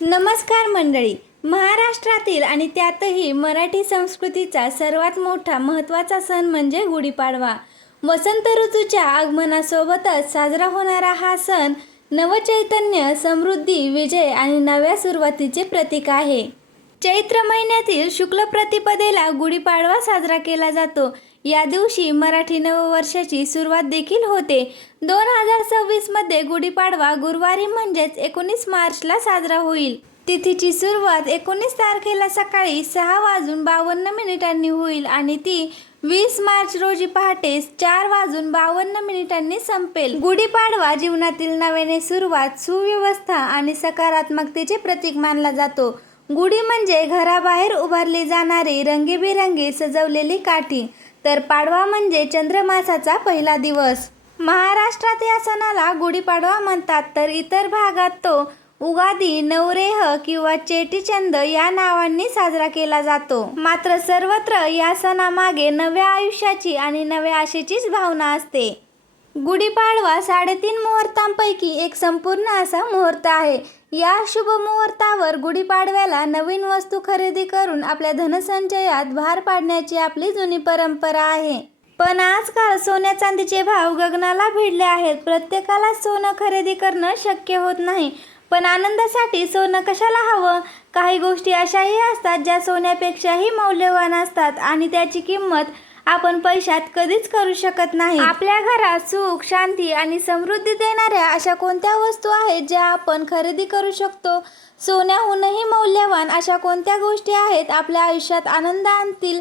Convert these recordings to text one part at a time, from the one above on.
नमस्कार मंडळी. महाराष्ट्रातील आणि त्यातही मराठी संस्कृतीचा सर्वात मोठा महत्त्वाचा सण म्हणजे गुढीपाडवा. वसंत ऋतूच्या आगमनासोबतच साजरा होणारा हा सण नवचैतन्य, समृद्धी, विजय आणि नव्या सुरुवातीचे प्रतीक आहे. चैत्र महिन्यातील शुक्ल प्रतिपदेला गुढीपाडवा साजरा केला जातो. या दिवशी मराठी नववर्षाची सुरुवात देखील होते. 2026 मध्ये गुढीपाडवा गुरुवारी म्हणजेच 19 मार्चला साजरा होईल. तिथीची सुरुवात 19 तारखेला सकाळी 6:52 होईल आणि ती 20 मार्च रोजी पहाटे 4:52 संपेल. गुढीपाडवा जीवनातील नव्याने सुरुवात, सुव्यवस्था आणि सकारात्मकतेचे प्रतीक मानला जातो. गुढी म्हणजे घराबाहेर उभारली जाणारी रंगीबेरंगी सजवलेली काठी, तर पाडवा म्हणजे चंद्रमासाचा पहिला दिवस. महाराष्ट्रात या सणाला गुढीपाडवा म्हणतात, तर इतर भागात तो उगादी, नवरेह किंवा चेटीचंद या नावांनी साजरा केला जातो. मात्र सर्वत्र या सणामागे नव्या आयुष्याची आणि नव्या आशेचीच भावना असते. गुढीपाडवा 3.5 मुहूर्तांपैकी एक संपूर्ण असा मुहूर्त आहे. या शुभ मुहूर्तावर गुढीपाडव्याला नवीन वस्तू खरेदी करून आपल्या धनसंचयात भर पाडण्याची आपली जुनी परंपरा आहे. पण आजकाल सोन्या चांदीचे भाव गगनाला भिडले आहेत. प्रत्येकाला सोनं खरेदी करणं शक्य होत नाही. पण आनंदासाठी सोनं कशाला हवं? काही गोष्टी अशाही असतात ज्या सोन्यापेक्षाही मौल्यवान असतात आणि त्याची किंमत आपण पैशात कधीच करू शकत नाही. आपल्या घरात सुख, शांती आणि समृद्धी देणाऱ्या अशा कोणत्या वस्तू आहेत ज्या आपण खरेदी करू शकतो? सोन्याहूनही मौल्यवान अशा कोणत्या गोष्टी आहेत आपल्या आयुष्यात आनंद आणतील?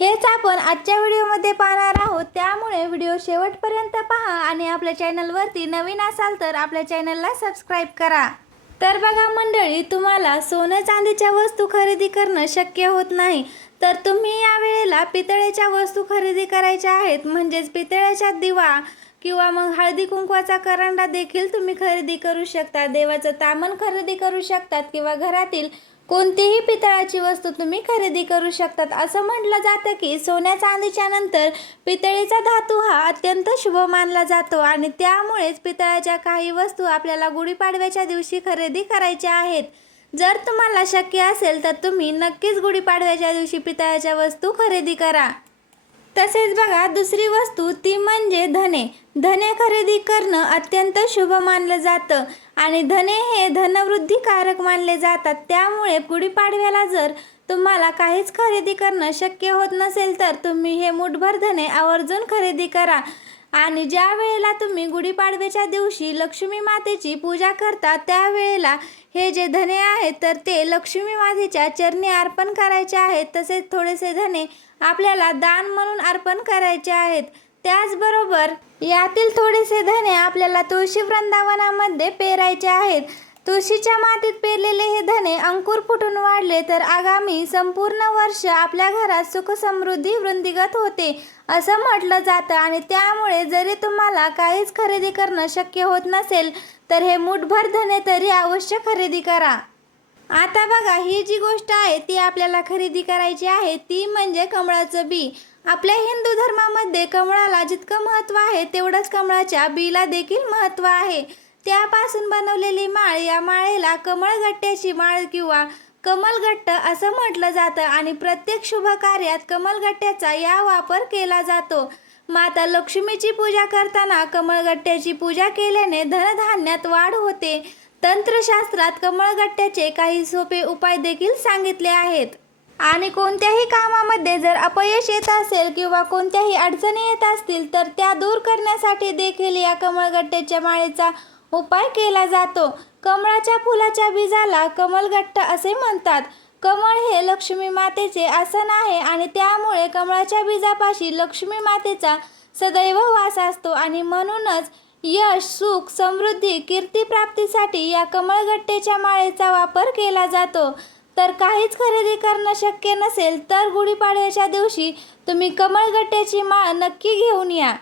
हेच आपण आजच्या व्हिडिओमध्ये पाहणार आहोत. त्यामुळे व्हिडिओ शेवटपर्यंत पहा आणि आपल्या चॅनलवरती नवीन असाल तर आपल्या चॅनलला सबस्क्राईब करा. तर बघा मंडळी, तुम्हाला सोनं चांदीच्या वस्तू खरेदी करणं शक्य होत नाही, तर तुम्ही या वेळेला पितळेच्या वस्तू खरेदी करायच्या आहेत. म्हणजेच पितळेचा दिवा किंवा मग हळदी कुंकवाचा करंडा देखील तुम्ही खरेदी करू शकता. देवाचं तामण खरेदी करू शकतात किंवा घरातील कोणतीही पितळाची वस्तू तुम्ही खरेदी करू शकतात. असं म्हटलं जातं की सोन्या चांदीच्या नंतर पितळेचा धातू हा अत्यंत शुभ मानला जातो आणि त्यामुळेच पितळाच्या काही वस्तू आपल्याला गुढीपाडव्याच्या दिवशी खरेदी करायच्या आहेत. जर तुम्हाला शक्य असेल तर तुम्ही नक्कीच गुढीपाडव्याच्या दिवशी पितळाच्या वस्तू खरेदी करा. तसेच बघा, दुसरी वस्तू ती म्हणजे धने. धने खरेदी करणं अत्यंत शुभ मानलं जातं आणि धने हे धनवृद्धिकारक मानले जातात. त्यामुळे गुढीपाडव्याला जर तुम्हाला काहीच खरेदी करणं शक्य होत नसेल तर तुम्ही हे मुठभर धने आवर्जून खरेदी करा. आणि ज्या वेळेला तुम्ही गुढीपाडव्याच्या दिवशी लक्ष्मी मातेची पूजा करता त्यावेळेला हे जे धने आहेत तर ते लक्ष्मी मातेच्या चरणी अर्पण करायचे आहेत. तसेच थोडेसे धने आपल्याला दान म्हणून अर्पण करायचे आहेत. त्याचबरोबर यातील थोडेसे धने आपल्याला तुळशी वृंदावनामध्ये पेरायचे आहेत. तुळशीच्या मातीत पेरलेले हे धने अंकुर फुटून वाढले तर आगामी संपूर्ण वर्ष आपल्या घरात सुख समृद्धी वृद्धिंगत होते असं म्हटलं जातं. आणि त्यामुळे जरी तुम्हाला काहीच खरेदी करणं शक्य होत नसेल तर हे मुठभर धने तरी अवश्य खरेदी करा. आता बघा, ही जी गोष्ट आहे ती आपल्याला खरेदी करायची आहे ती म्हणजे कमळाचं बी. आपल्या हिंदू धर्मामध्ये कमळाला जितकं महत्त्व आहे तेवढंच कमळाच्या बीला देखील महत्त्व आहे. त्यापासून बनवलेली माळ, या माळेला कमळगट्ट्याची माळ किंवा कमलगट्ट असं म्हटलं जातं आणि प्रत्येक शुभ कार्यात कमलगट्ट्याचा या वापर केला जातो. माता लक्ष्मीची पूजा करताना कमळगट्ट्याची पूजा केल्याने धनधान्यात वाढ होते. तंत्रशास्त्रात कमळगट्ट्याचे काही सोपे उपाय देखील सांगितले आहेत. आणि कोणत्याही कामामध्ये जर अपयश येत असेल किंवा कोणत्याही अडचणी येत असतील तर त्या दूर करण्यासाठी देखील या कमळगट्ट्याच्या माळेचा उपाय केला जातो. कमळाच्या फुलाच्या बीजाला कमलगट्ट असे म्हणतात. कमळ हे लक्ष्मी मातेचे आसन आहे आणि त्यामुळे कमळाच्या बीजापाशी लक्ष्मी मातेचा सदैव वास असतो आणि म्हणूनच यश, सुख, समृद्धी, कीर्तिप्राप्तीसाठी या कमळगट्ट्याच्या माळेचा वापर केला जातो. तर काहीच खरेदी करणं शक्य नसेल तर गुढीपाडव्याच्या दिवशी तुम्ही कमळगट्ट्याची माळ नक्की घेऊन या.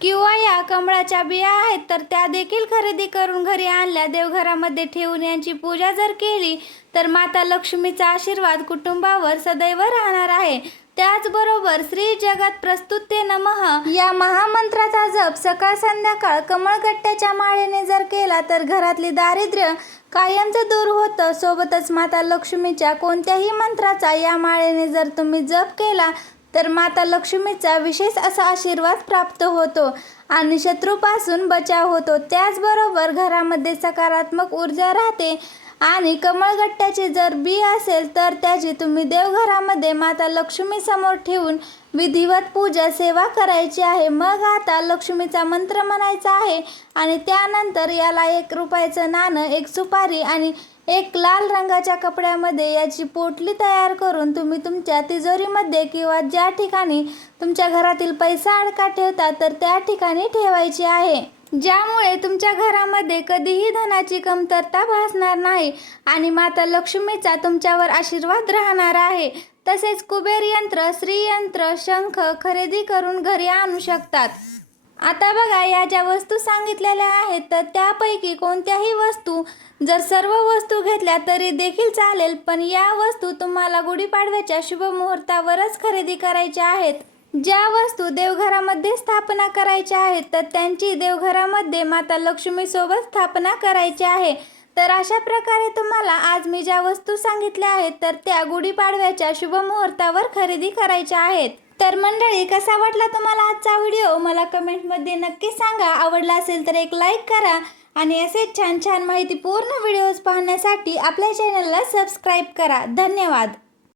किंवा या कमळाच्या बिया आहेत तर त्या देखील खरेदी करून घरी आणल्या, देवघरामध्ये ठेवून यांची पूजा जर केली तर माता लक्ष्मीचा आशीर्वाद कुटुंबावर सदैव राहणार आहे. त्याचबरोबर श्री जगत प्रस्तुते नमः या महामंत्राचा जप सकाळ संध्याकाळ कमळगट्ट्याच्या माळेने जर केला तर घरातली दारिद्र्य कायमचं दूर होतं. सोबतच माता लक्ष्मीच्या कोणत्याही मंत्राचा या माळेने जर तुम्ही जप केला तर माता लक्ष्मीचा विशेष असा आशीर्वाद प्राप्त होतो आणि शत्रूपासून बचाव होतो. त्याचबरोबर घरामध्ये सकारात्मक ऊर्जा राहते आणि कमळगट्ट्याची जर बी असेल तर त्याची तुम्ही देवघरामध्ये माता लक्ष्मी समोर ठेवून विधिवत पूजा सेवा करायची आहे. मग आता लक्ष्मीचा मंत्र म्हणायचा आहे आणि त्यानंतर याला 1 रुपयाचं नाणं, 1 सुपारी आणि 1 लाल रंगाच्या कपड्यामध्ये याची पोटली तयार करून तुम्ही तुमच्या तिजोरीमध्ये किंवा ज्या ठिकाणी तुमच्या घरातील पैसा अडका ठेवता तर त्या ठिकाणी ठेवायची आहे, ज्यामुळे तुमच्या घरामध्ये कधीही धनाची कमतरता भासणार नाही आणि माता लक्ष्मीचा तुमच्यावर आशीर्वाद राहणार आहे. तसेच कुबेर यंत्र, श्रीयंत्र, शंख खरेदी करून घरी आणू शकतात. आता बघा, या ज्या वस्तू सांगितलेल्या आहेत तर त्यापैकी कोणत्याही वस्तू जर सर्व वस्तू घेतल्या तरी देखील चालेल, पण या वस्तू तुम्हाला गुढीपाडव्याच्या शुभ मुहूर्तावरच खरेदी करायच्या आहेत. ज्या वस्तू देवघरामध्ये स्थापना करायच्या आहेत तर त्यांची देवघरामध्ये माता लक्ष्मीसोबत स्थापना करायची आहे. तर अशा प्रकारे तुम्हाला आज मी ज्या वस्तू सांगितल्या आहेत तर त्या गुढीपाडव्याच्या शुभ मुहूर्तावर खरेदी करायच्या आहेत. तर मंडळी, कसा वाटला तुम्हाला आजचा व्हिडिओ मला कमेंटमध्ये नक्की सांगा. आवडला असेल तर एक लाईक करा आणि असेच छान छान माहितीपूर्ण व्हिडिओज पाहण्यासाठी आपल्या चॅनलला सबस्क्राईब करा. धन्यवाद.